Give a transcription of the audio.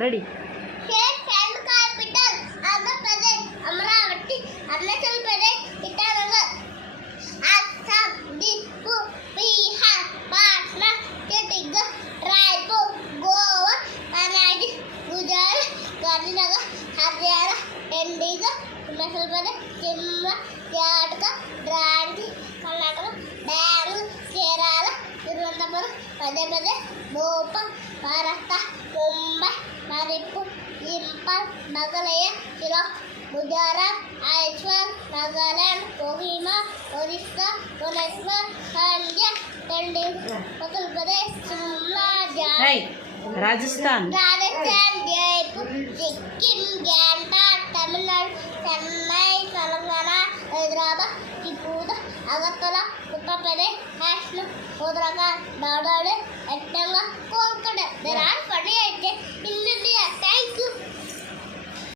Ready. State and capital Andhra Pradesh, Amaravati, Arunachal Pradesh, Itanagar, Assam, Dispur, Bihar, Patna, Chandigarh, Raipur, Goa, Panaji, Gujarat, Gandhinagar, Haryana, Chandigarh, Himachal Pradesh, Shimla, Jharkhand, Ranchi, Karnataka, Bengaluru, Kerala, Thiruvananthapuram, Madhya Pradesh, Bhopal, Maharashtra, Mumbai, Manipur, Imphal, Meghalaya, Shillong, Gujarat, Aizawl, Nagaland, Kohima, Orissa, Bhubaneswar, Punjab, Chandigarh, Uttar Pradesh, Shimla, Rajasthan, Jaipur, Sikkim, Gangtok, Tamil Nadu, Chennai, Telangana, Hyderabad, Tripura, Agartala, Uttar Pradesh, Kashmir, Uttarakhand, Nagaland, ఎట్నంగా, Kolkata. There are 48